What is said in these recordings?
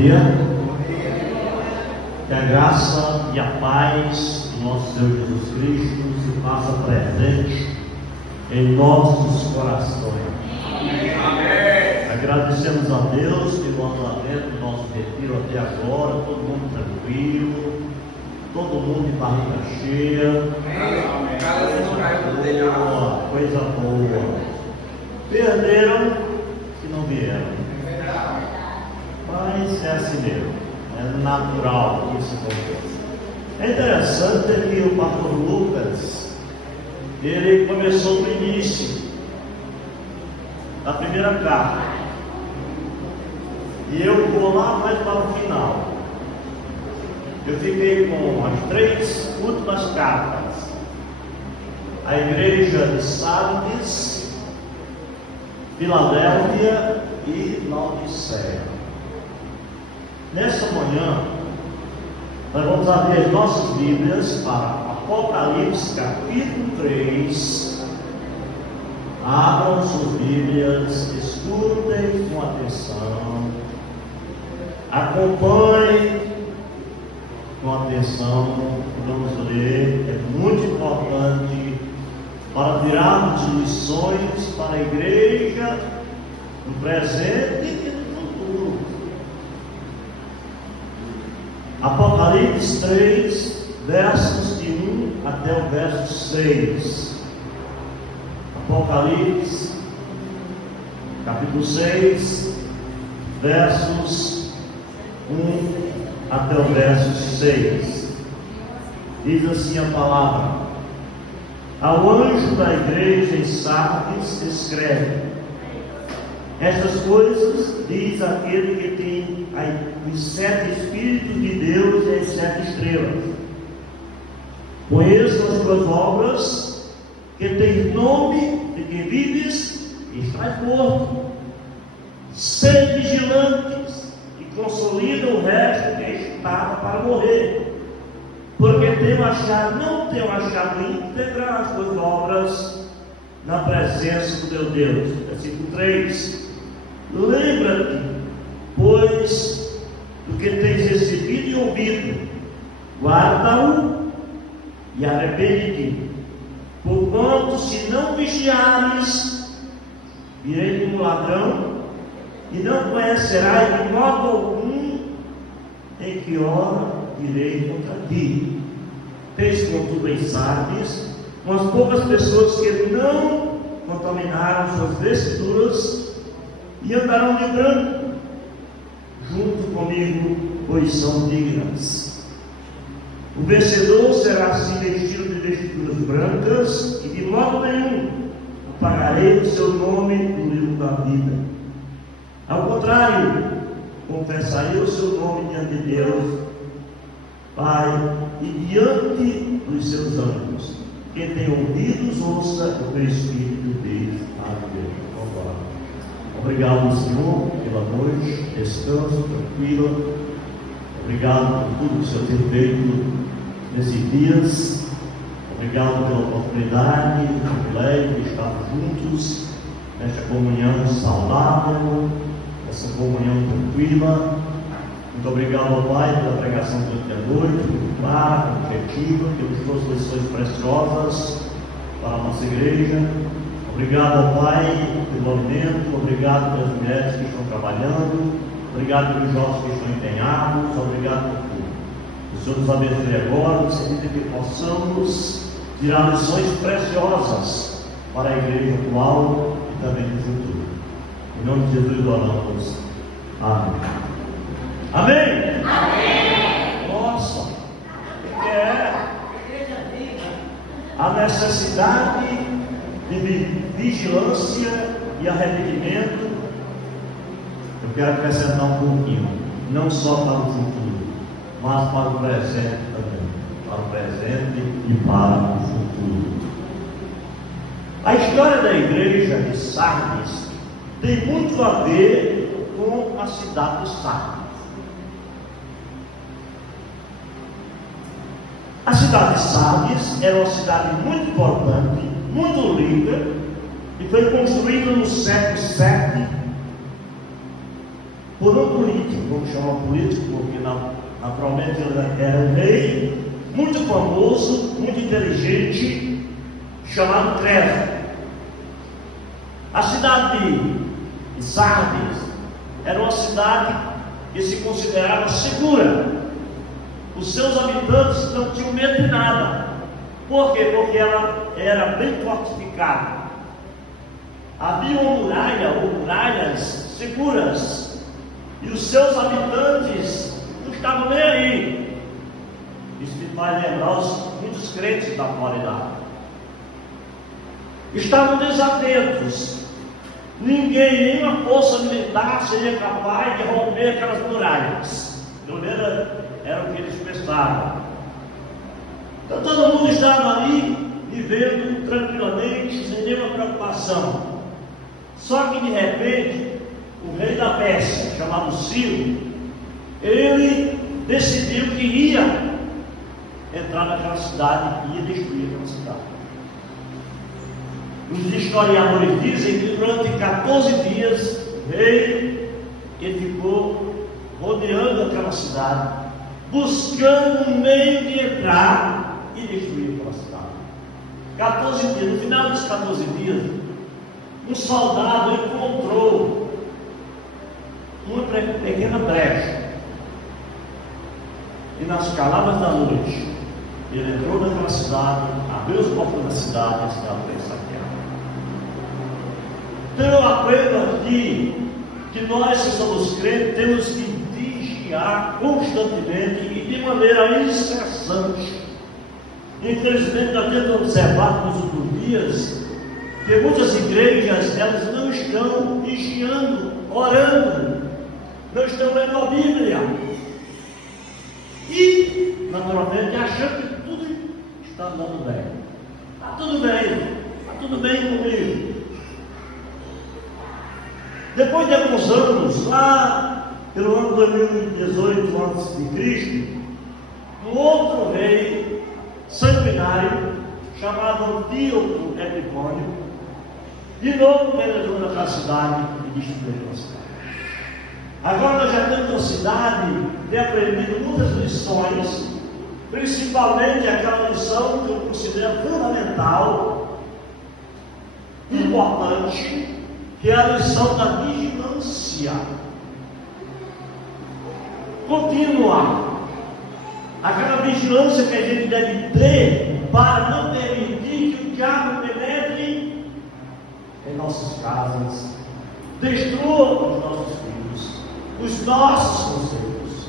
dia. Que a graça e a paz do nosso Senhor Jesus Cristo se faça presente em nossos corações. Amém. Agradecemos a Deus pelo andamento do nosso retiro até agora, todo mundo tranquilo, todo mundo de barriga cheia. Coisa boa. Perderam que não vieram. Mas é assim mesmo, é natural que isso aconteça. É interessante que o pastor Lucas, ele começou no início da primeira carta, e eu vou lá mais para o final. Eu fiquei com as 3 últimas cartas: a igreja de Sardes, Filadélfia e Laodiceia. Nessa manhã, nós vamos abrir as nossas Bíblias para Apocalipse capítulo 3. Abram suas Bíblias, escutem com atenção, acompanhem com atenção. Vamos ler, é muito importante para tirarmos lições para a igreja no presente e no futuro. Apocalipse 3, versos de 1 até o verso 6. Apocalipse, capítulo 6, versos 1 até o verso 6. Diz assim a palavra: ao anjo da igreja em Sardes escreve: estas coisas diz aquele que tem os 7 Espíritos de Deus e as 7 estrelas. Conheço as tuas obras, que tens nome de que vives e estás morto. Sede vigilantes e consolida o resto que estava para morrer, porque não tenho achado íntegra as tuas obras na presença do teu Deus. Versículo 3: lembra-te, pois, do que tens recebido e ouvido, guarda-o e arrepende-te, porquanto se não vigiares, virei como ladrão, e não conhecerás de modo algum em que hora irei contra ti. Tens contudo em Sardes umas poucas pessoas que não contaminaram suas vestiduras e andarão de branco junto comigo, pois são dignas. O vencedor será assim vestido de vestiduras brancas, e de modo nenhum apagarei o seu nome do livro da vida. Ao contrário, confessarei o seu nome diante de Deus Pai e diante dos seus anjos. Quem tem ouvidos, ouça o que o Espírito diz à igreja. Vamos lá. Obrigado, Senhor, pela noite, descanso tranquilo. Obrigado por tudo que o Senhor tem feito nesses dias. Obrigado pela oportunidade, pelo privilégio de estar juntos nesta comunhão saudável, essa comunhão tranquila. Muito obrigado, Pai, pela pregação durante a noite, muito clara, objetiva, que nos trouxe lições preciosas para a nossa igreja. Obrigado, Pai, pelo alimento, obrigado pelas mulheres que estão trabalhando, obrigado pelos jovens que estão empenhados, obrigado por tudo. O Senhor nos abençoe agora, no sentido de que possamos tirar lições preciosas para a igreja atual e também no futuro. Em nome de Jesus oramos. Amém. Amém? Amém. Nossa, o que é a necessidade de vigilância e arrependimento? Eu quero acrescentar um pouquinho, não só para o futuro, mas para o presente também, para o presente e para o futuro. A história da igreja de Sardes tem muito a ver com a cidade de Sardes. A cidade de Sardes era uma cidade muito importante, muito rica, e foi construída no século VII por um político, vamos chamar político, porque naturalmente ele era um rei, muito famoso, muito inteligente, chamado Creso. A cidade de Sardes era uma cidade que se considerava segura. Os seus habitantes não tinham medo de nada. Por quê? Porque ela era bem fortificada. Havia uma muralha ou muralhas seguras. E os seus habitantes não estavam nem aí. Isso me faz lembrar muitos crentes da atualidade. Estavam desatentos. Ninguém, nenhuma força militar seria capaz de romper aquelas muralhas. Pelo menos era o que eles pensavam. Então todo mundo estava ali, vivendo tranquilamente, sem nenhuma preocupação. Só que de repente, o rei da Pérsia, chamado Ciro, ele decidiu que ia entrar naquela cidade e ia destruir aquela cidade. Os historiadores dizem que durante 14 dias o rei ele ficou rodeando aquela cidade, buscando um meio de entrar e destruir aquela cidade. 14 dias, no final dos 14 dias, um soldado encontrou uma pequena brecha. E nas caladas da noite, ele entrou naquela cidade, abriu as portas da cidade e a cidade foi saqueada. Então eu aprendo aqui que nós que somos crentes temos que vigiar constantemente e de maneira incessante. Infelizmente nós temos observado nos últimos dias que muitas igrejas elas não estão vigiando, orando, não estão lendo a Bíblia e naturalmente achando que tudo está andando bem. Está tudo bem comigo. Depois de alguns anos, lá pelo ano 2018 a.C., um outro rei sanguinário, chamado Antíoco Epifânio, de novo penetrou naquela cidade e destruiu a cidade. Agora nós já temos uma cidade de aprendido muitas lições, principalmente aquela lição que eu considero fundamental, importante, que é a lição da vigilância contínua. Aquela vigilância que a gente deve ter para não permitir que o diabo penetre em nossas casas, destrua os nossos filhos, os nossos conceitos,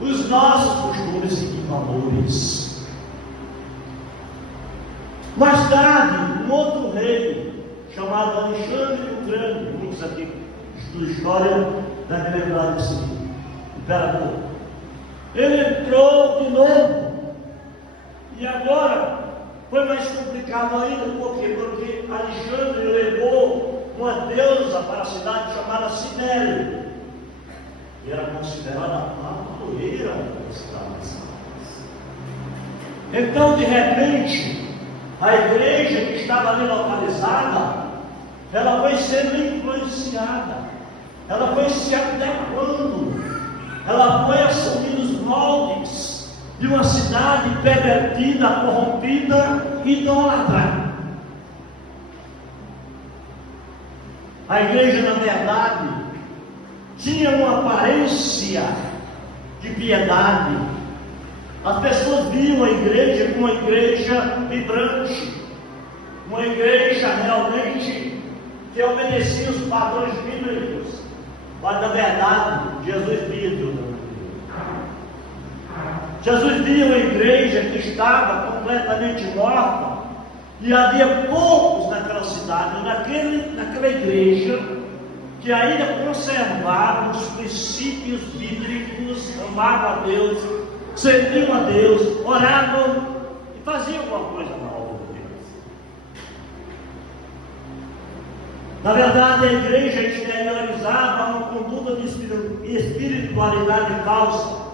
os nossos costumes e valores. Mais tarde, um outro rei, chamado Alexandre o Grande, muitos aqui estudam história, devem lembrar desse imperador. Ele entrou de novo, e agora foi mais complicado ainda, porque Alexandre levou uma deusa para a cidade chamada Ciméria, e era considerada a padroeira da cidade. Então, de repente, a igreja que estava ali localizada, ela foi sendo influenciada, ela foi se adequando, ela foi assumindo os moldes de uma cidade pervertida, corrompida, idólatra. A igreja, na verdade, tinha uma aparência de piedade. As pessoas viam a igreja como uma igreja vibrante, uma igreja realmente que obedecia os padrões bíblicos, mas na verdade Jesus via uma igreja que estava completamente morta, e havia poucos naquela cidade, naquela igreja, que ainda conservavam os princípios bíblicos, amavam a Deus, serviam a Deus, oravam e faziam alguma coisa na obra de Deus. Na verdade, a igreja exteriorizava uma conduta de espiritualidade falsa.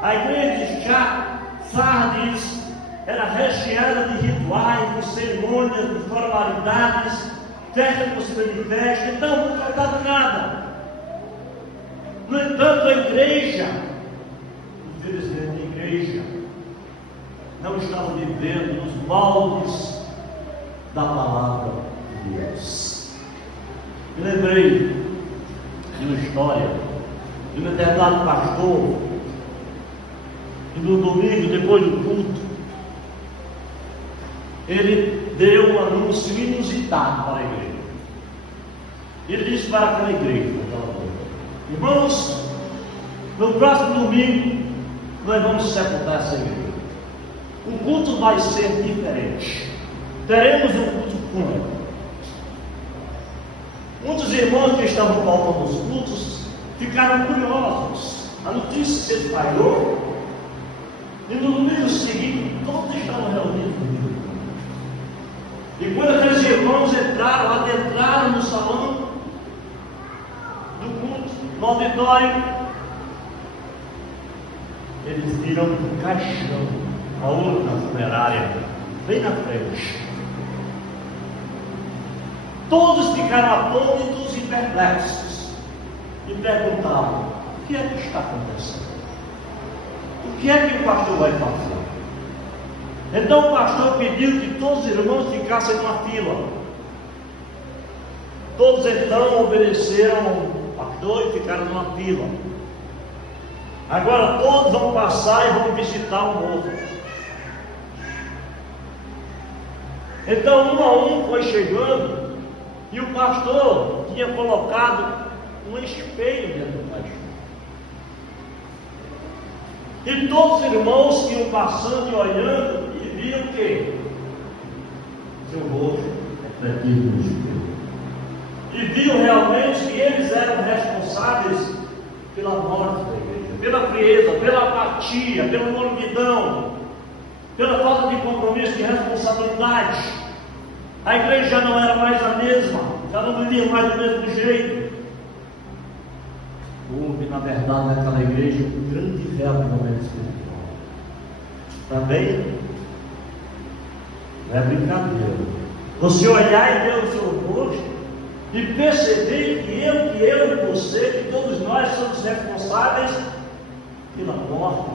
A igreja de Sardes era recheada de rituais, de cerimônias, de formalidades, festa por cima de festa, então não faltava nada. No entanto, a igreja, infelizmente a igreja, não estava vivendo nos moldes da palavra de Deus. Me lembrei de uma história de um determinado pastor, que no domingo, depois do culto, ele deu um anúncio inusitado para a igreja. Ele disse para aquela igreja: irmãos, no próximo domingo nós vamos sepultar essa igreja. O culto vai ser diferente. Teremos um culto fúnebre. Muitos irmãos que estavam faltando nos cultos ficaram curiosos. A notícia se espalhou e no domingo seguinte todos estavam reunidos. E quando aqueles irmãos adentraram no salão do culto, no auditório, eles viram um caixão, a urna funerária, bem na frente. Todos ficaram atônitos e perplexos e perguntavam: o que é que está acontecendo? O que é que o pastor vai fazer? Então o pastor pediu que todos os irmãos ficassem numa fila. Todos então obedeceram ao pastor e ficaram numa fila. Agora todos vão passar e vão visitar o morto. Então um a um foi chegando, e o pastor tinha colocado um espelho dentro do caixão. E todos os irmãos iam passando e olhando e viam que seu rosto refletido no espelho. E viam realmente que eles eram responsáveis pela morte da igreja, pela frieza, pela apatia, pela mornidão, pela falta de compromisso, de responsabilidade. A igreja já não era mais a mesma, já não vivia mais do mesmo jeito. Houve, na verdade, naquela igreja um grande reavivamento espiritual. Também não é brincadeira. Você olhar e ver o seu rosto e perceber que eu e você, que todos nós somos responsáveis pela morte.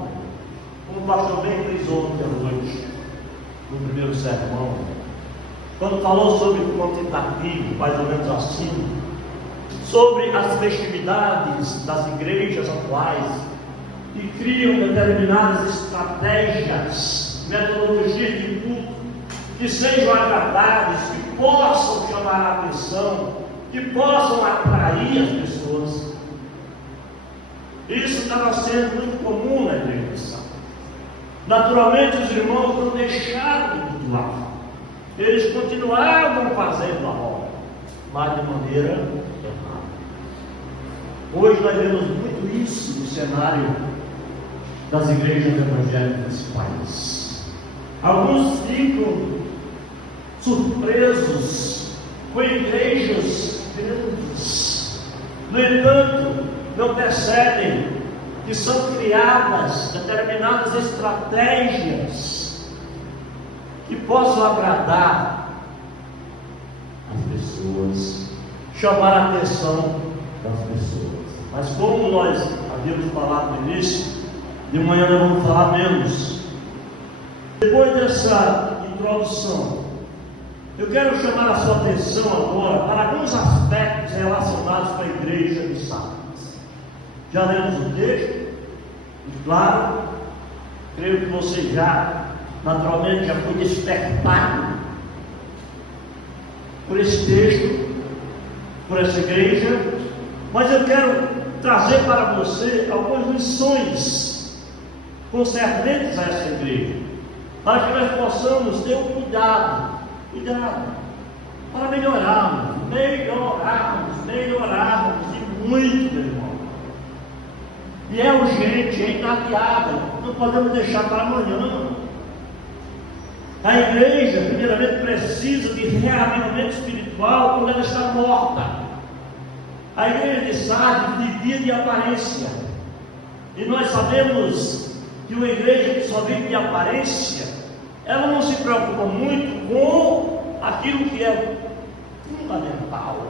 Como o pastor bem frisou ontem à noite, no primeiro sermão, quando falou sobre o quantitativo, mais ou menos assim, sobre as festividades das igrejas atuais, que criam determinadas estratégias, metodologias de culto, que sejam agradáveis, que possam chamar a atenção, que possam atrair as pessoas. Isso estava sendo muito comum na igreja. Naturalmente os irmãos não deixaram de cultuar. Eles continuavam fazendo a obra, mas de maneira errada. Hoje nós vemos muito isso no cenário das igrejas evangélicas desse país. Alguns ficam surpresos com igrejas grandes. No entanto, não percebem que são criadas determinadas estratégias que possam agradar as pessoas, chamar a atenção das pessoas. Mas como nós havíamos falado no início, de manhã nós vamos falar menos. Depois dessa introdução, eu quero chamar a sua atenção agora para alguns aspectos relacionados com a igreja de Sardes. Já lemos o texto, e claro, creio que você já, naturalmente, já foi despertado por esse texto, por essa igreja, mas eu quero trazer para você algumas lições concernentes a essa igreja, para que nós possamos ter um cuidado, para melhorarmos e muito, meu irmão. E é urgente, é inadiável, não podemos deixar para amanhã. A igreja, primeiramente, precisa de reavivamento espiritual quando ela está morta. A igreja de Sardes vivia de aparência, e nós sabemos que uma igreja que só vive de aparência, ela não se preocupa muito com aquilo que é fundamental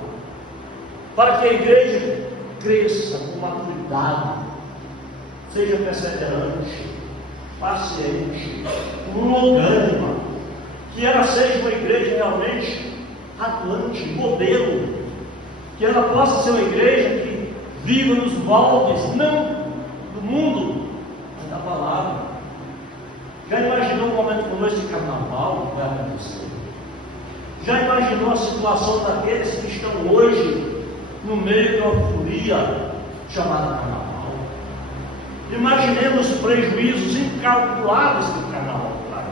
para que a igreja cresça com maturidade, seja perseverante, paciente, longânima, que ela seja uma igreja realmente atuante, modelo, que ela possa ser uma igreja que viva nos moldes, não do mundo, mas da palavra. Já imaginou um momento como esse de carnaval que vai acontecer? Já imaginou a situação daqueles que estão hoje no meio de uma folia chamada carnaval? Imaginemos os prejuízos incalculáveis que o carnaval traz.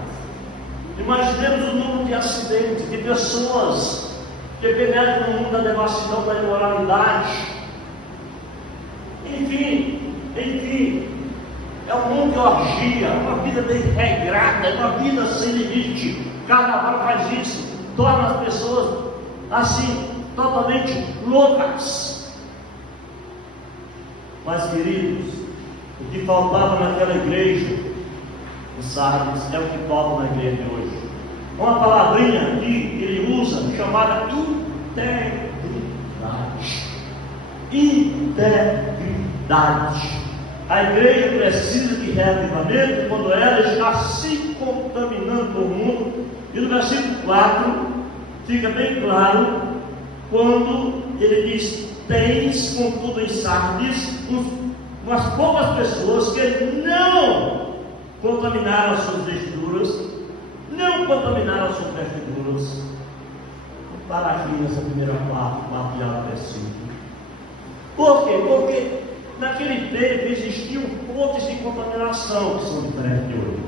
Imaginemos o número de acidentes, de pessoas que penetram no mundo da devassidão, da imoralidade. Enfim, é um mundo de orgia, uma vida desregrada, é uma vida sem limite. O carnaval faz isso, torna as pessoas assim, totalmente loucas. Mas, queridos, o que faltava naquela igreja de Sardes é o que falta na igreja de hoje. Uma palavrinha que ele usa chamada integridade. Integridade. A igreja precisa de reavivamento quando ela está se contaminando com o mundo. E no versículo 4 fica bem claro quando ele diz: tens contudo em Sardes umas poucas pessoas que não contaminaram as suas vestiduras, não contaminaram as suas vestiduras. Para aqui nessa primeira parte de versículo. Por quê? Porque naquele tempo existiam fontes de contaminação que são diferentes de hoje.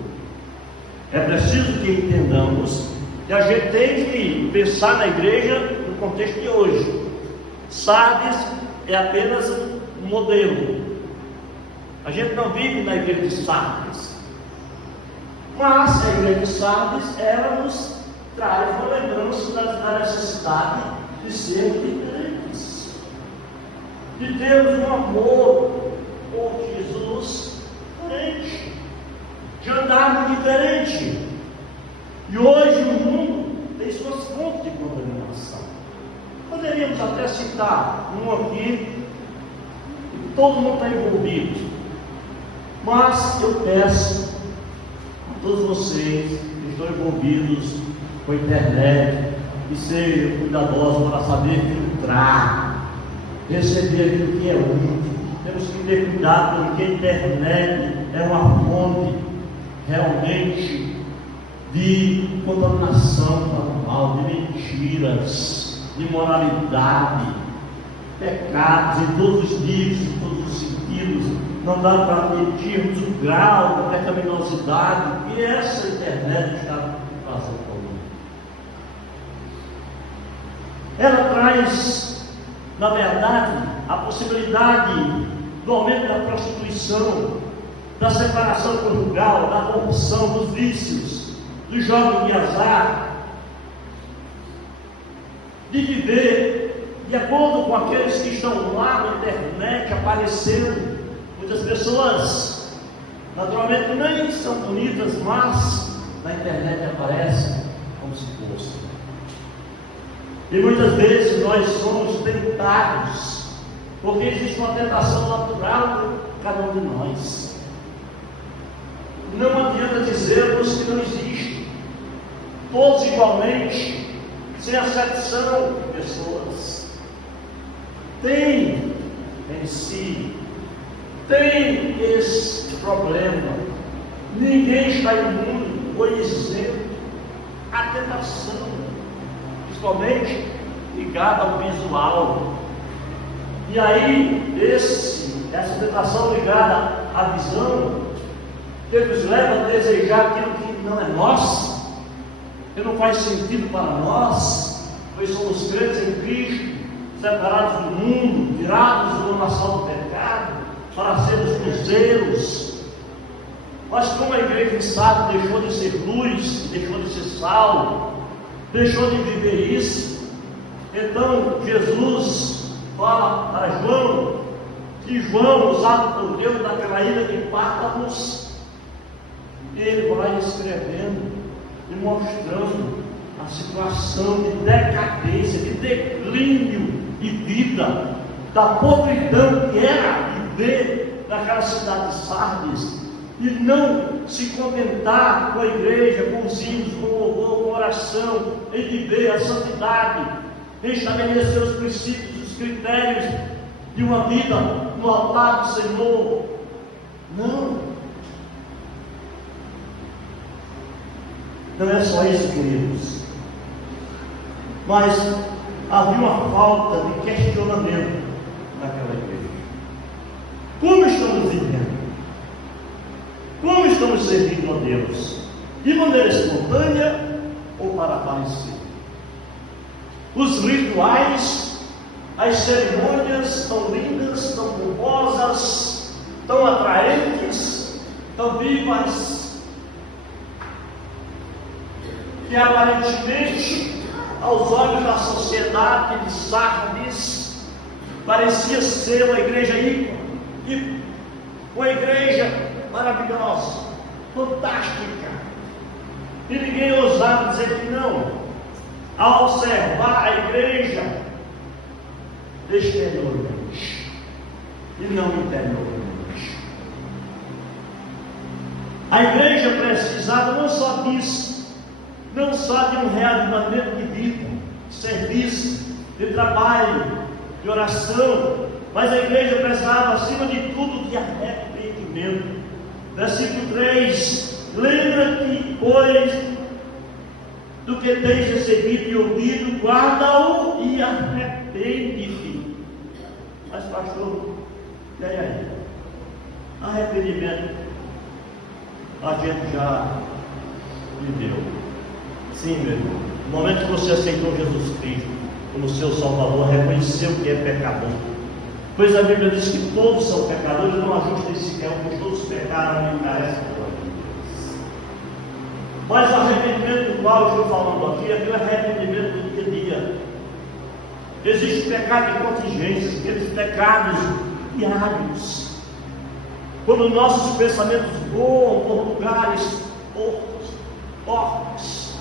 É preciso que entendamos que a gente tem que pensar na igreja no contexto de hoje. Sardes é apenas um modelo. A gente não vive na igreja de Sardes. Mas a igreja de Sardes, ela nos traz uma lembrança da necessidade de sermos diferentes, de termos um amor por Jesus diferente, de andarmos diferente. E hoje o mundo tem suas fontes de contaminação. Poderíamos até citar um aqui, que todo mundo está envolvido. Mas eu peço a todos vocês que estão envolvidos com a internet, que sejam cuidadosos para saber filtrar, receber aquilo que é útil. Temos que ter cuidado, porque a internet é uma fonte realmente de contaminação para o mal, de mentiras, de imoralidade, pecados em todos os níveis, em todos os sentidos. Não dá para medirmos o grau de pecaminosidade que essa internet está fazendo ao mundo. Ela traz, na verdade, a possibilidade do aumento da prostituição, da separação conjugal, da corrupção, dos vícios, do jogo de azar, de viver de acordo com aqueles que estão lá na internet aparecendo. Muitas pessoas, naturalmente, nem são bonitas, mas na internet aparecem como se fosse. E muitas vezes nós somos tentados, porque existe uma tentação natural em cada um de nós. Não adianta dizermos que não existe. Todos igualmente, sem acepção de pessoas, tem em si, tem esse problema. Ninguém está imune ou isento à tentação, principalmente ligada ao visual. E aí, essa tentação ligada à visão, que nos leva a desejar aquilo que não é nosso, que não faz sentido para nós, pois somos crentes em Cristo, separados do mundo, tirados do lamaçal do pecado, para sermos cruzeiros. Mas como a igreja de Sardes deixou de ser luz, deixou de ser sal, deixou de viver isso, então Jesus fala para João, que João, usado por Deus naquela ilha de Patmos, ele vai escrevendo e mostrando a situação de decadência, de declínio de vida da podridão que era viver naquela cidade de Sardes, e não se contentar com a igreja, com os hinos, com o louvor, com a oração, em viver a santidade, em estabelecer os princípios, os critérios de uma vida no altar do Senhor. Não. Não é só isso, queridos. Mas havia uma falta de questionamento naquela igreja. Como estamos vivendo? Como estamos servindo a Deus? De maneira espontânea ou para aparecer? Os rituais, as cerimônias tão lindas, tão pomposas, tão atraentes, tão vivas, que aparentemente, aos olhos da sociedade de Sardes, parecia ser uma igreja ícone, uma igreja maravilhosa, fantástica, e ninguém ousava dizer que não. Ao observar a igreja exteriormente e não interiormente, a igreja precisava não só disso, não só de um reavivamento de vida, de serviço, de trabalho, de oração, mas a igreja precisava, acima de tudo, de arrependimento. Versículo 3: lembra-te, pois, do que tens recebido e ouvido, guarda-o e arrepende-te. Mas, pastor, e aí? Arrependimento a gente já viveu. Sim, meu irmão. No momento que você aceitou Jesus Cristo como seu Salvador, reconheceu que é pecador. Pois a Bíblia diz que todos são pecadores, não há justo nem sequer um, pois todos pecaram e carecem da glória de Deus. Mas o arrependimento do qual eu estou falando aqui é aquele arrependimento do dia a dia. Existe pecado de contingência, aqueles pecados diários. Quando nossos pensamentos voam por lugares tortos,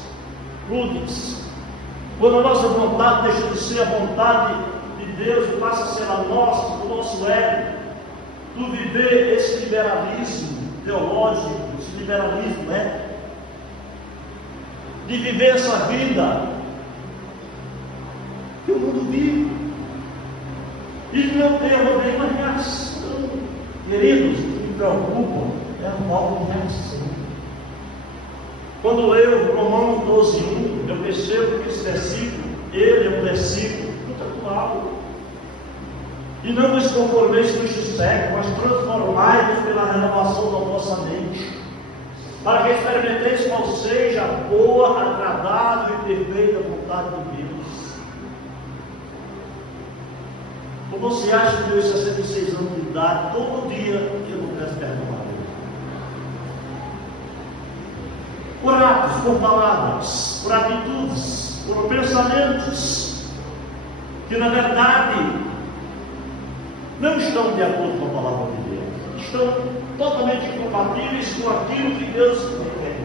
rudes. Quando a nossa vontade deixa de ser a vontade de Deus e passa a ser a nossa, o nosso ego, do viver esse liberalismo teológico, esse liberalismo ético, de viver essa vida que o mundo vive, e não ter nenhuma reação. Queridos, o que me preocupa é a falta de reação. Quando eu leio Romanos 12:1, eu percebo que esse versículo, ele é um versículo muito atual. E não vos conformeis com este século, mas transformai-vos pela renovação da vossa mente, para que experimenteis qual seja a boa, agradável e perfeita vontade de Deus. Ou você acha que eu, 66 anos de idade, todo dia eu não peço perdão a Deus? Por atos, por palavras, por atitudes, por pensamentos, que na verdade não estão de acordo com a palavra de Deus, estão totalmente incompatíveis com aquilo que Deus quer.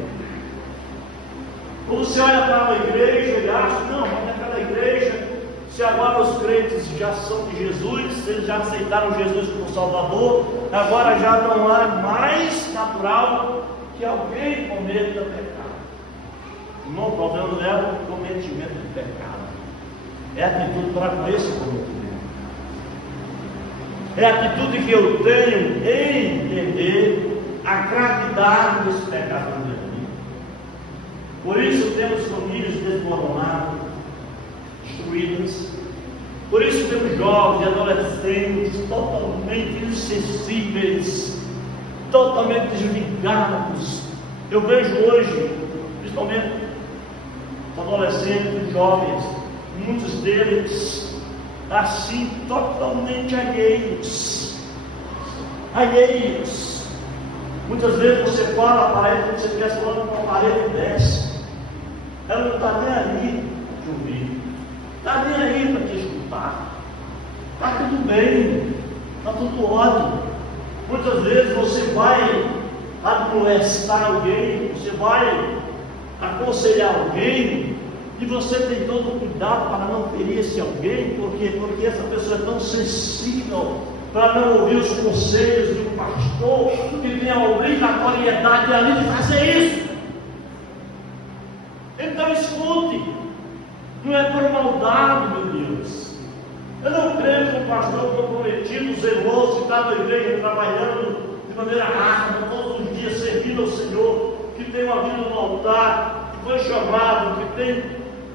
Quando você olha para uma igreja e acha, não, mas naquela igreja, se agora os crentes já são de Jesus, eles já aceitaram Jesus como Salvador, agora já não é mais natural que alguém cometa pecado. Não, o problema não é o cometimento de pecado, é a atitude para com esse cometimento. É a atitude que eu tenho em entender a gravidade desse pecado na minha vida. Por isso temos famílias desmoronadas, destruídas. Por isso temos jovens e adolescentes totalmente insensíveis, totalmente desligados. Eu vejo hoje, principalmente adolescentes, jovens, muitos deles assim, totalmente alheios. Muitas vezes você fala a parede, você quer falando com a parede desce. Ela não está nem aí de ouvir, está nem aí para te escutar. Está tudo bem, está tudo ótimo. Muitas vezes você vai admoestar alguém, você vai aconselhar alguém, E você tem todo o cuidado para não ferir esse alguém, porque essa pessoa é tão sensível para não ouvir os conselhos de um pastor que tem a obrigatoriedade ali de fazer isso. Então escute, não é por maldade, meu Deus. Eu não creio que um pastor comprometido, zeloso, que está na igreja trabalhando de maneira rápida, todos os dias servindo ao Senhor, que tem uma vida no altar, que foi chamado, que tem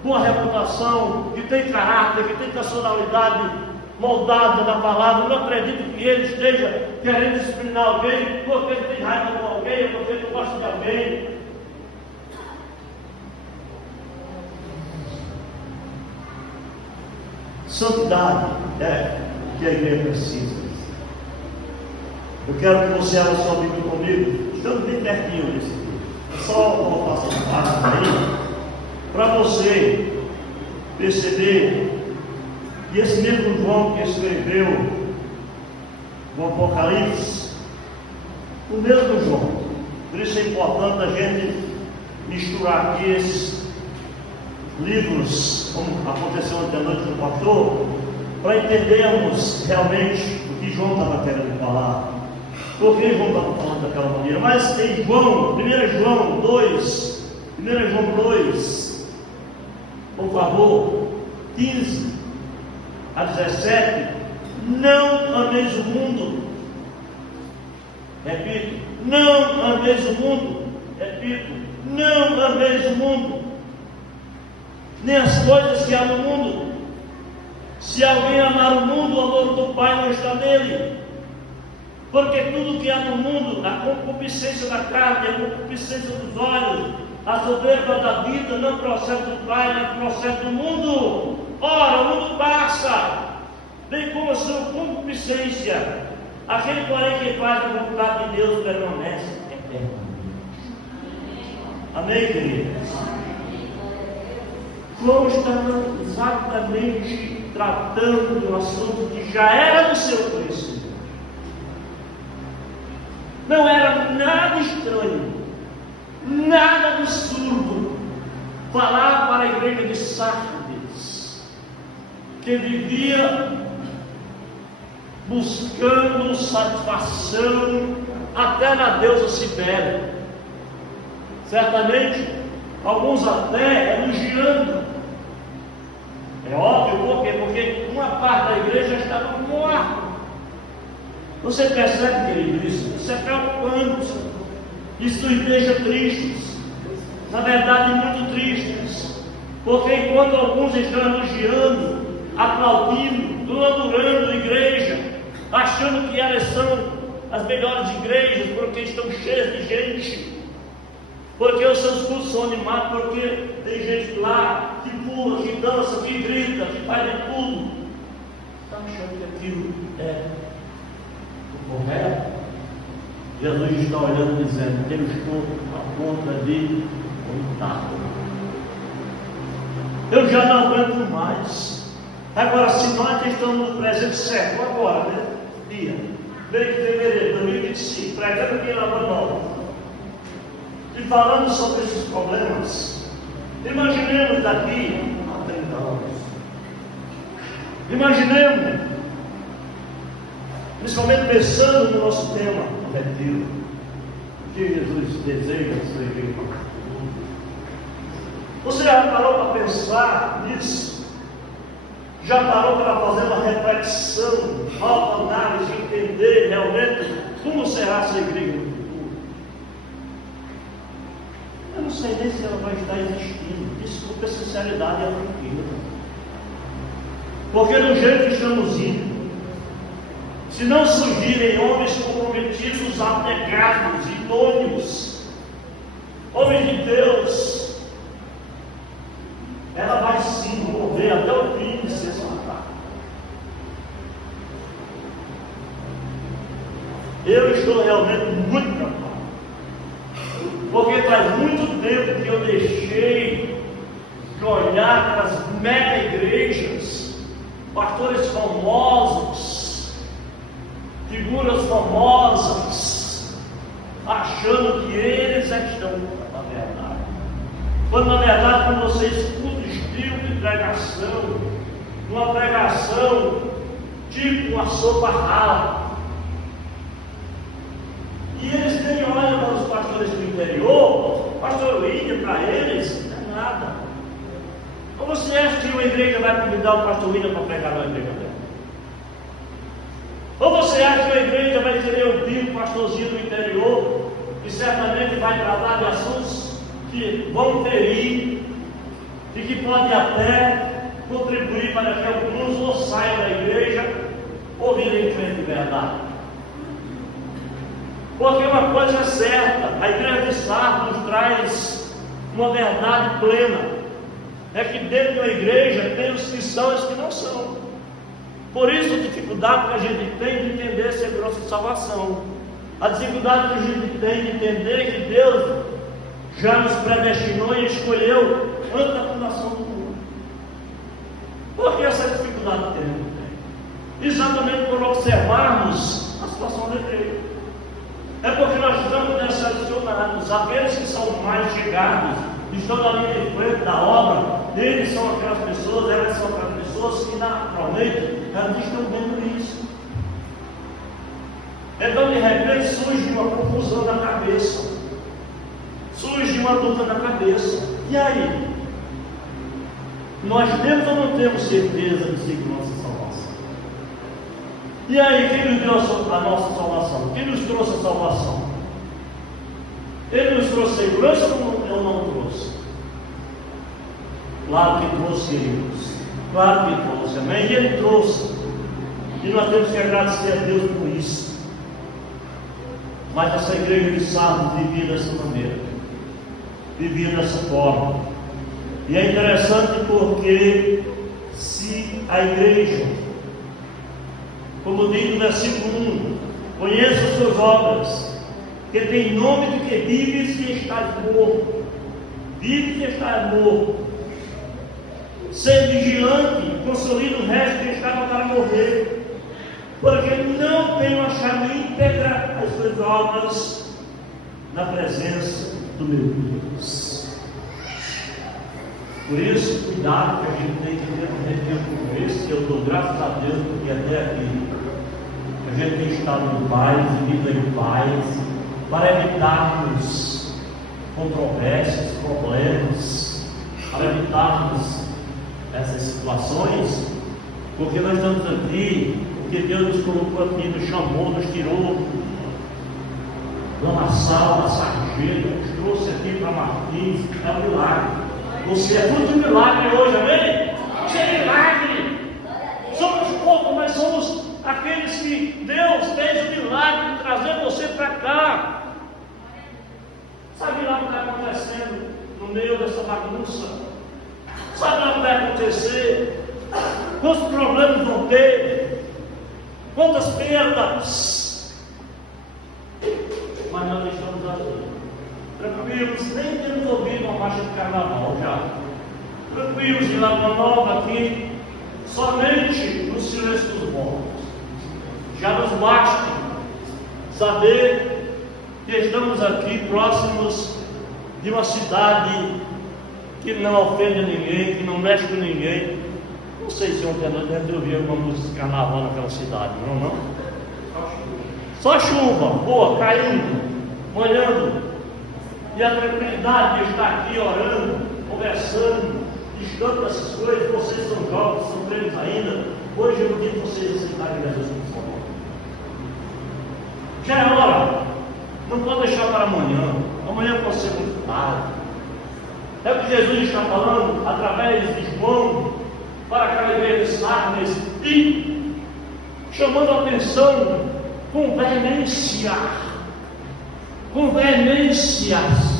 boa reputação, que tem caráter, que tem personalidade moldada na palavra. Eu não acredito que ele esteja querendo disciplinar alguém porque ele tem raiva com alguém, porque ele não gosta de alguém. Santidade é o que a igreja precisa. Eu quero que você abra sua Bíblia comigo. Estamos bem pertinho desse livro. É só voltar essa página aí, para você perceber que esse mesmo João que escreveu o Apocalipse, o mesmo João. Por isso é importante a gente misturar aqui esses livros, como aconteceu ontem à noite no pastor, para entendermos realmente o que João estava querendo falar. Por que João estava falando daquela maneira? Mas em João, 1 João 2, por favor, 15 a 17, não ameis o mundo. Repito, não ameis o mundo. Repito, não ameis o mundo, nem as coisas que há no mundo. Se alguém amar o mundo, o amor do Pai não está nele. Porque tudo que há no mundo, a concupiscência da carne, a concupiscência dos olhos, a soberba da vida, não procede do Pai, nem procede do mundo. Ora, o mundo passa, bem como a sua concupiscência. Aquele, porém, que faz a vontade de Deus permanece eternamente. Amém, queridos? João está exatamente tratando de um assunto que já era do seu conhecimento. Não era nada estranho, nada absurdo falar para a igreja de Sardes, que vivia buscando satisfação até na deusa Cibele. Certamente, alguns até elogiando. É óbvio, por quê? Porque uma parte da igreja estava morta. Você percebe, querido, isso é preocupante. Isso nos deixa tristes. Na verdade, muito tristes. Porque enquanto alguns estão elogiando, aplaudindo, adorando a igreja, achando que elas são as melhores igrejas, porque estão cheias de gente, porque os seus cultos são animados, porque tem gente lá que pula, que dança, que grita, que faz de tudo. Está achando que aquilo é o correto? Jesus está olhando e dizendo: eu estou a ponta de vontade. Eu já não aguento mais. Agora, se nós estamos no presente século, agora, né? Dia 3 de fevereiro de 2025, pregando aqui na Nova e falando sobre esses problemas, imaginemos daqui a 30 anos. Imaginemos, principalmente pensando no nosso tema, o retiro, o que Jesus deseja da sua igreja. Você já parou para pensar nisso? Já parou para fazer uma reflexão, uma autoanálise, entender realmente como será a sua igreja no futuro? Eu não sei nem se ela vai estar existindo. Desculpe a sinceridade e a franqueza. Porque do jeito que estamos indo, se não surgirem homens comprometidos, abnegados, idôneos, homens de Deus, ela vai sim morrer até o fim de se matar. Eu estou realmente muito preocupado, porque faz muito tempo que eu deixei de olhar para as mega igrejas, pastores famosos, figuras famosas, achando que eles é que estão na verdade. Quando na verdade, quando você escuta estilo de pregação, uma pregação tipo uma sopa rala. E eles nem olham para os pastores do interior, pastor William, para eles, não é nada. Ou você acha que uma igreja vai convidar o pastor William para pregar na igreja dela? Ou você acha que a igreja vai querer ouvir um pastorzinho do interior, que certamente vai tratar de assuntos que vão ferir e que podem até contribuir para que alguns ou saiam da igreja ou virem frente de verdade? Porque uma coisa é certa, a igreja de Sardes nos traz uma verdade plena, é que dentro da igreja tem os que são e os que não são. Por isso a dificuldade que a gente tem de entender a segurança de salvação, a dificuldade que a gente tem de entender que Deus já nos predestinou e escolheu antes da fundação do mundo. Por que essa dificuldade tem? Exatamente por observarmos a situação da igreja. É porque nós estamos decepcionados. Aqueles que são mais chegados, estão na linha de frente da obra, eles são aquelas pessoas, elas são aquelas pessoas que naturalmente elas estão vendo isso. Então de repente surge uma confusão na cabeça, surge uma dúvida na cabeça. E aí? Nós temos ou não temos certeza de segurança e salvação? E aí, quem nos deu a nossa salvação? Quem nos trouxe a salvação? Ele nos trouxe segurança ou não trouxe? Claro que trouxe, queridos. Claro que trouxe, amém? E Ele trouxe. E nós temos que agradecer a Deus por isso. Mas essa igreja de Sardes vivia dessa maneira, vivia dessa forma. E é interessante porque se a igreja, como diz no versículo 1, conheça as suas obras, que tem nome de que vives e estás morto. Vive e estás morto. Ser vigilante, consolida o resto que estava para morrer. Porque não tenho achado íntegra as suas obras na presença do meu Deus. Por isso, cuidado que a gente tem que ter um tempo como esse, que eu dou graças a Deus, porque até aqui a gente tem estado em paz, vivido em paz, para evitarmos controvérsias, problemas, para evitarmos essas situações, porque nós estamos aqui, porque Deus nos colocou aqui, nos chamou, nos tirou Lamaçal, da sarjeta, nos trouxe aqui para Martins. É um milagre. Você é fruto de milagre hoje, amém? Você é milagre. Somos poucos, mas somos aqueles que Deus fez o milagre de trazer você para cá. Sabe lá o que está acontecendo no meio dessa bagunça? Sabe lá o que vai acontecer? Quantos problemas vão ter? Quantas perdas? Mas nós estamos aqui, tranquilos, nem temos ouvido uma marcha de carnaval já. Tranquilos em Lagoa Nova aqui, somente no silêncio dos mortos. Já nos basta saber que estamos aqui próximos de uma cidade que não ofende ninguém, que não mexe com ninguém. Não sei se ontem à noite deve ouvir alguma música de carnaval naquela cidade, não? Só chuva, boa, caindo, molhando. E a tranquilidade de estar aqui orando, conversando, distante dessas coisas. Vocês são jovens, são treinos ainda. Hoje eu digo vocês aceitarem Jesus como Salvador. Já é hora. Não pode deixar para amanhã. Amanhã pode ser muito tarde. É o que Jesus está falando através de João para aquela igreja de Sardes e chamando a atenção com veemência,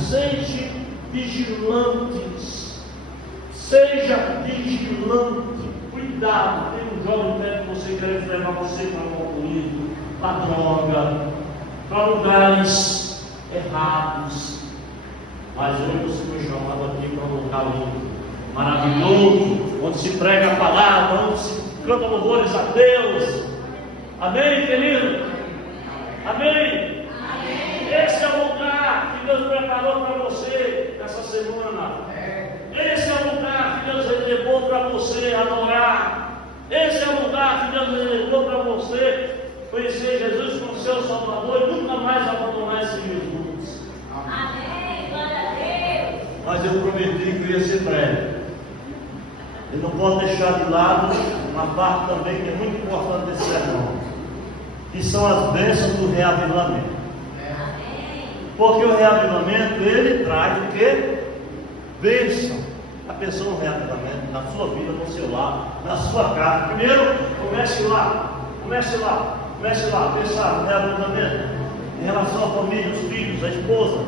seja vigilantes, cuidado. Tem um jovem perto de você querendo levar você para o alcoolismo, para a droga, para lugares errados. Mas hoje você foi chamado aqui para um local maravilhoso, onde se prega a palavra, onde se canta louvores a Deus. Amém, querido? Amém? Esse é o lugar que Deus preparou para você essa semana. Esse é o lugar que Deus reservou para você adorar. Esse é o lugar que Deus reservou para você conhecer Jesus como seu Salvador e nunca mais abandonar esse Jesus. Amém. Glória a Deus. Mas eu prometi que eu ia ser breve. Eu não posso deixar de lado uma parte também que é muito importante desse sermão, que são as bênçãos do reavivamento. Porque o reavivamento, ele traz o quê? Bênção. A pessoa no reavivamento, na sua vida, no seu lar, na sua casa. Primeiro, comece lá, a pensar no reavivamento, em relação à família, os filhos, a esposa,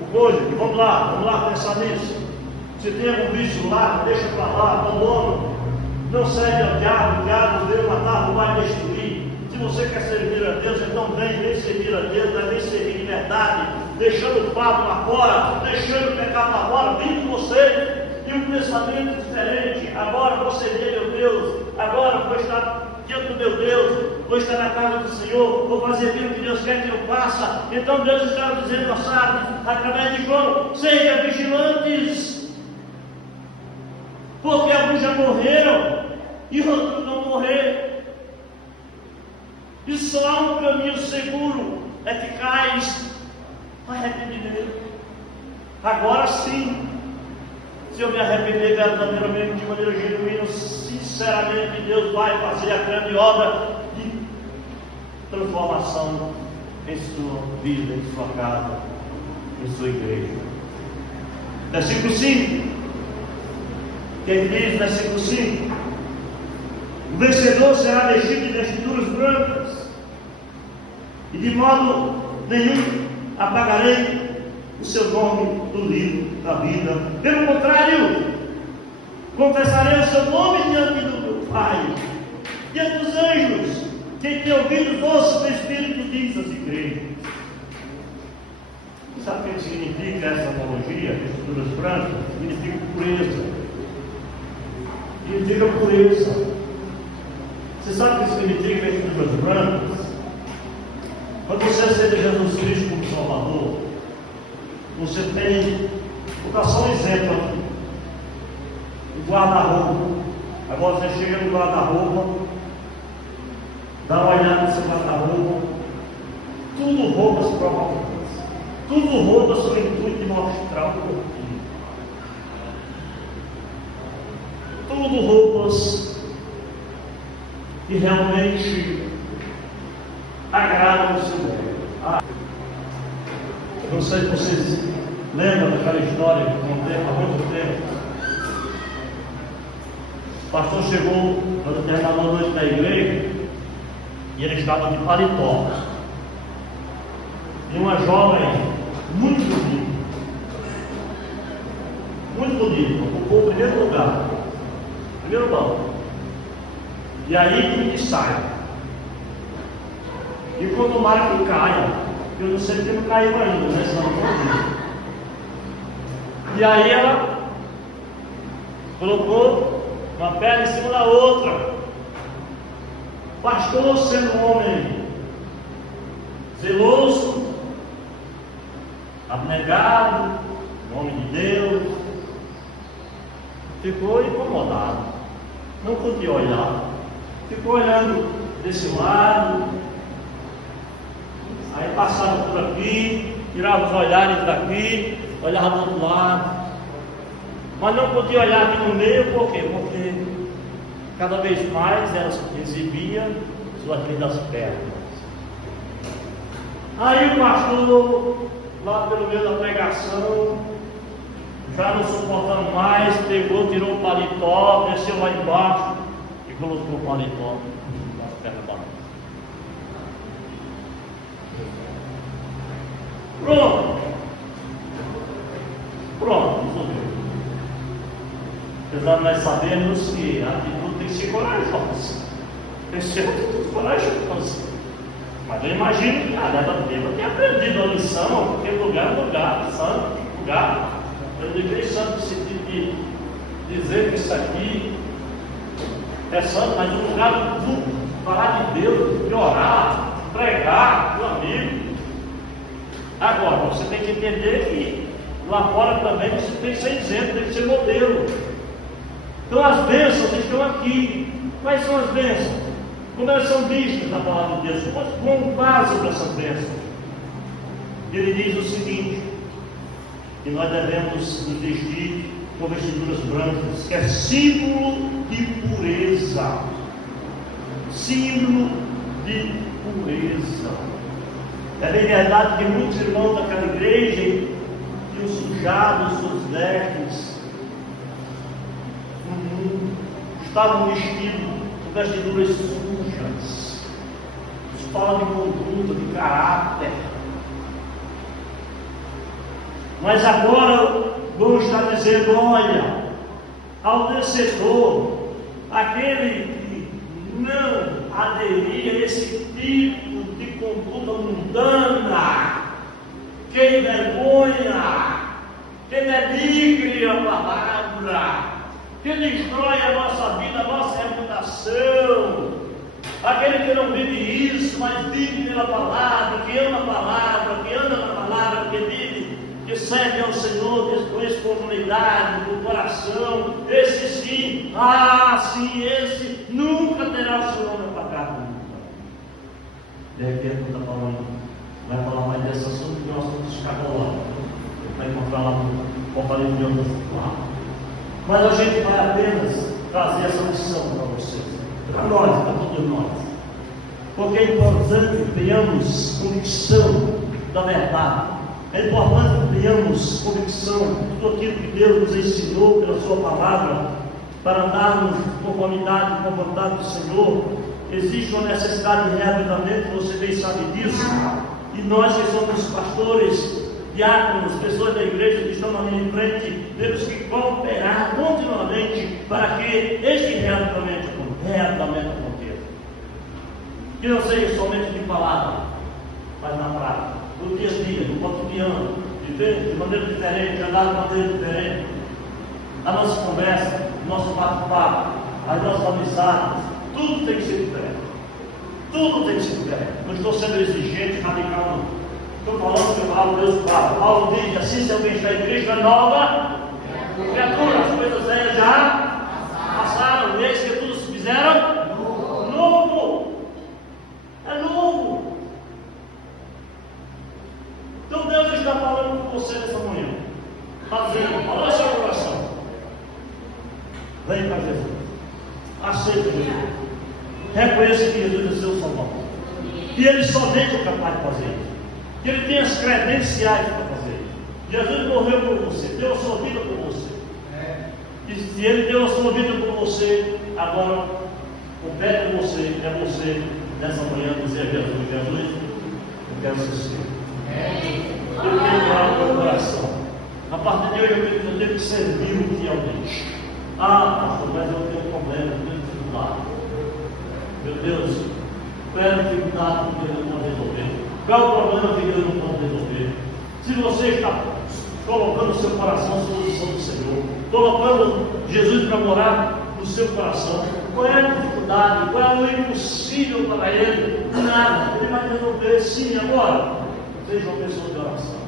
o cônjuge. Vamos lá pensar nisso. Se tem algum vício lá, deixa para lá, abandona. Não serve ao diabo, o diabo veio matar, roubar e destruir. Se você quer servir a Deus, então vem servir a Deus, vem servir de verdade, deixando o pado lá fora, deixando o pecado lá fora, vem com você. E um pensamento diferente. Agora vou servir meu Deus, agora vou estar diante do meu Deus, vou estar na casa do Senhor, vou fazer aquilo que Deus quer que eu faça. Então Deus está dizendo, sabe, através de João, sejam vigilantes. Porque alguns já morreram e outros vão morrer. E só há um caminho seguro eficaz para arrependimento. Agora sim, se eu me arrepender verdadeiramente, de maneira genuína, sinceramente, Deus vai fazer a grande obra de transformação em sua vida, em sua casa, em sua igreja. Versículo 5. Quem diz, versículo 5: o vencedor será vestido de vestiduras brancas, e de modo nenhum apagarei o seu nome do livro da vida. Pelo contrário, confessarei o seu nome diante do meu Pai, diante dos anjos. Quem tem ouvido doce do Espírito diz às igrejas. Sabe o que significa essa analogia? Vestiduras brancas significa pureza. Significa pureza. Você sabe o que significa vestiduras brancas? Quando você aceita Jesus Cristo como Salvador, você tem, vou dar só um exemplo aqui, o guarda-roupa. Agora você chega no guarda-roupa, dá uma olhada no seu guarda-roupa, tudo roupas provavelmente, tudo roupas com o intuito de mostrar o corpinho, tudo roupas que realmente agradam o Senhor. Eu não sei se vocês lembram daquela história que eu contei há muito tempo. O pastor chegou quando terminou a noite da igreja e ele estava de paletó. E uma jovem muito bonita, ocupou o primeiro lugar, primeiro banco. E aí tudo que sai. E quanto mais que caia, eu não sei porque não caiu ainda, né? Senão não pode. E aí ela colocou uma perna em cima da outra. O pastor, sendo um homem zeloso, abnegado, um homem de Deus, ficou incomodado. Não podia olhar. Ficou olhando desse lado. Aí passava por aqui, tirava os olhares daqui, olhava do outro lado. Mas não podia olhar aqui no meio, por quê? Porque cada vez mais ela exibia suas lindas pernas. Aí o pastor, lá pelo meio da pregação, já não suportando mais, pegou, tirou o paletó, desceu lá embaixo e colocou o paletó nas pernas da mão. Pronto, resolveu. Apesar de nós sabermos que a atitude tem que ser corajosa. Tem que ser uma atitude corajosa. Mas eu imagino que ela deve ter aprendido a lição, porque lugar é lugar, santo, lugar. Eu digo santo no sentido de dizer que isso aqui é santo, mas no lugar de falar de Deus, de orar, de pregar, meu amigo. Agora, você tem que entender que Lá fora também você tem que ser exemplo, tem que ser modelo. Então as bênçãos estão aqui. Quais são as bênçãos? Como elas são vistas na palavra de Deus? Vamos falar sobre essas bênçãos. Ele diz o seguinte: que nós devemos nos vestir com vestiduras brancas, que é símbolo de pureza. Símbolo de pureza. É bem verdade que muitos irmãos daquela igreja tinham sujado os seus vestes, estavam vestidos com vestiduras sujas. Isso fala de conduta, de caráter. Mas agora vamos estar dizendo: olha, ao vencedor, aquele que não aderir a esse tipo de conduta mundana, que envergonha, que denigre a palavra, que destrói a nossa vida, a nossa reputação, aquele que não vive isso, mas vive pela palavra, que ama a palavra, que anda na palavra, que vive, que serve ao Senhor, que conhece com humanidade, com coração, esse sim, sim, esse nunca terá o seu nome apagado. De repente está falando, vai falar mais desse assunto que nós vamos escapular. Vai encontrar lá no Apocalipse de Deus. Mas a gente vai apenas trazer essa lição para vocês, para nós, para todos nós, porque é importante que tenhamos convicção da verdade. É importante que tenhamos convicção de tudo aquilo que Deus nos ensinou pela sua palavra, para andarmos em conformidade com a vontade do Senhor. Existe uma necessidade de reavivamento, você bem sabe disso, e nós que somos pastores, diáconos, pessoas da igreja que estão na minha frente, temos que cooperar continuamente para que este reavivamento aconteça. Que não seja somente de palavra, mas na prática, no dia a dia, no cotidiano, viver de maneira diferente, andar de maneira diferente. A nossa conversa, o nosso bate-papo, as nossas amizades, tudo tem que ser diferente. Tudo tem que ser diferente. Não estou sendo exigente, radical, não. Estou falando que eu falo, Deus fala. Paulo diz assim: se alguém está em Cristo, é nova criatura. As coisas velhas já passaram, eis que tudo se fizeram novo. É novo. Então Deus está falando com você nessa manhã. Está dizendo: fala seu coração. Vem para Jesus. Aceita Jesus. Reconheça que Jesus é seu Salvador. E Ele somente é capaz de fazer isso. Que Ele tem as credenciais para fazer. Jesus morreu por você, deu a sua vida por você. E se Ele deu a sua vida por você, agora compete com você, é você nessa manhã dizer a Jesus: Jesus, eu quero ser seu. Eu tenho algo no meu coração. A partir de hoje eu tenho que servir fielmente. Pastor, mas eu tenho um problema, eu tenho dificuldade. Meu Deus, qual é a dificuldade que Deus não pode resolver? Qual é o problema que Deus não pode resolver? Se você está colocando o seu coração à disposição do Senhor, colocando Jesus para morar no seu coração, qual é a dificuldade? Qual é o impossível para Ele? Nada, Ele vai resolver. Sim, agora, seja uma pessoa de oração.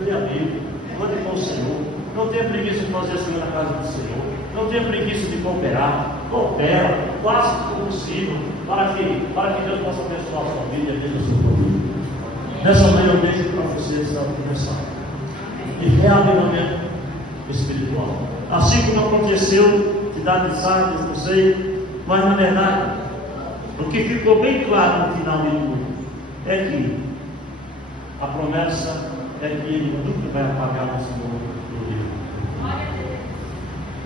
Leia a Bíblia, mande com o Senhor. Não tenha preguiça de fazer assim na casa do Senhor. Não tenha preguiça de cooperar. Coopera, faça o que for possível para que Deus possa abençoar a sua vida e a vida da sua família. Nessa manhã eu deixo para vocês essa mensagem de reavivamento espiritual. Assim como aconteceu, cidade de Sardes, não sei, mas na verdade, o que ficou bem claro no final de tudo é que a promessa é que Ele nunca vai apagar o nosso nome do livro.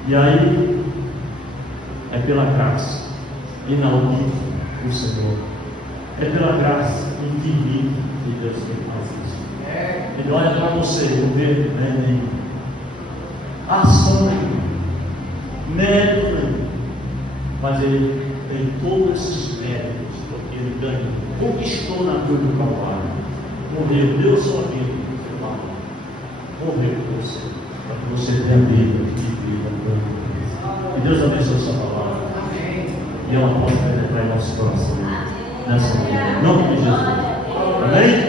E aí, é pela graça inaudível do Senhor, é pela graça infinita de Deus que faz isso. Ele olha para você, o ver, né? Ação nenhuma, mérito nenhum, mas Ele tem todos esses méritos, porque Ele ganhou, conquistou na cruz do Calvário, morreu, deu sua vida, morreu por você, para que você tenha vida e vida com Deus. Que Deus abençoe essa palavra. E ela possa penetrar em nosso coração nessa manhã. Em nome de Jesus. Amém?